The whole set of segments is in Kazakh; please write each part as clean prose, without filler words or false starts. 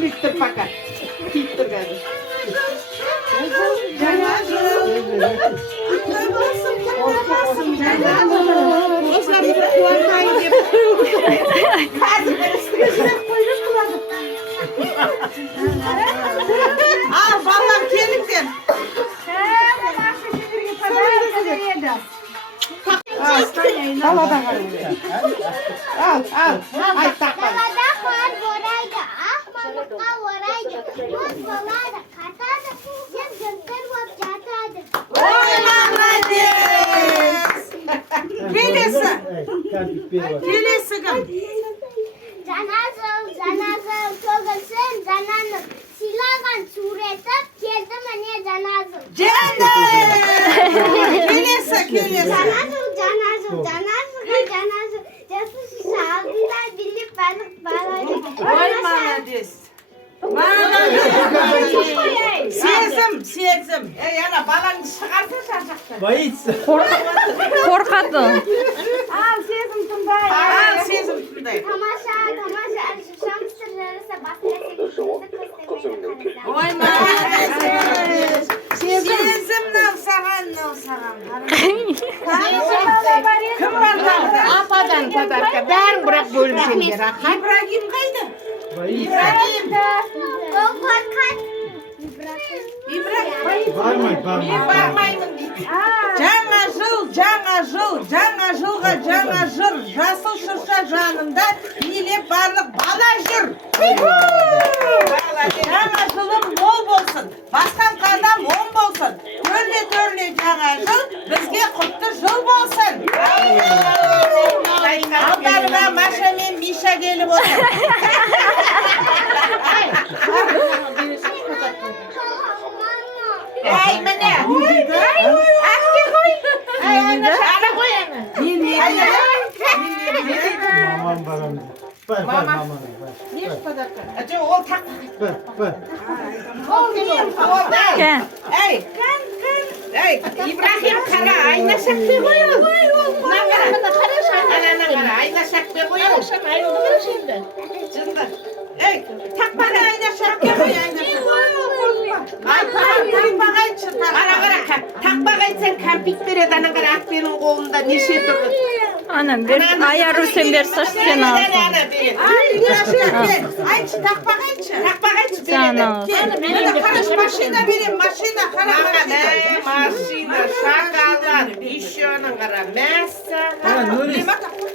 Тиіп тұр пока. Тиіп тұр қазір. Жаңа жыл. Жаңа жыл. Осыларды қуантайын деп. Қазір бір үстіге жинап қойып қылады. Ал, балалар келіңдер. Маша сендерге подарок береді. Далада қарайды. Ал, айт тақпа. Далада қар борайды, ақ мамыққа орайды. Мұз болады, қатады, сен жұрттар боп жатады. Ой, молодец! Келесі. Келесі кім? Жаңа жыл, төгілсін жананың. Сыйлаған суретіп, келді міне жаңа жыл. Және! Келесі. Жаңа жыл. Жасыл шиша алдында билеп балық балайды. Ой, молодец. Сезім. Ей, ана балаңды шығарса шаршақтан. Боится. Қорқады. Ал сезім тыңдай. Ал, сезім тыңдай. Тамаша, шамстыр жарыса басына сегізімізді көстемейді. Ой, молодец. Сезім нау саған. Кім бар тағы? Ападан подарка. Бәрін бірақ бөлімшеңдер. Ибрагим қайда? Ибрагим. Бармай. Мен бармаймын дейді. Жаңа жылға жаңа жыр. Жасыл шырша жанында билеп барлық бала жүр. Жаңа жылым мол болсын. Басқан қадам оң болсын. Төрле жаңа жыл бізге құтты жыл болсын. Алдарына Маша мен Миша келіп отыр. Ай, міне. Әпке қой. Ай, ана қой ана. Мамам барам. Мамам. Неш подарка? Ол тақ. Бір. Ол Ей, Ибрахим қара, айна шақпай қой ол. Ана қара, айна шақпай қой ол. Жынды. Ей, тақпаны айна шақпай қой, айна шақпай. Тақпағайыншы, тақпағайынсен кәмпит береді, ана қара ақпенің қолында неше тұрды. Ана бер айару сен берсаш сен алсың. Айтшы, тақпағайыншы. Сен береді. алсың. Мені қараш машина берем, машина қара. Машина, шақалар, еще оның қара, мәссі.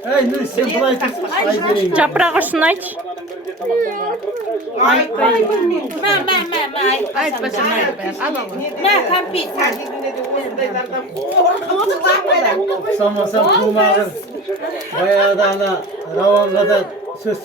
Ей, Нұрис, сен бұлай тұрсың. Ай берейін. Жапырақ ұшын айтшы. Айтпасын. Мә, кәмпит. Самасам тумағыр. Баяғыда ана Рауанға да сөз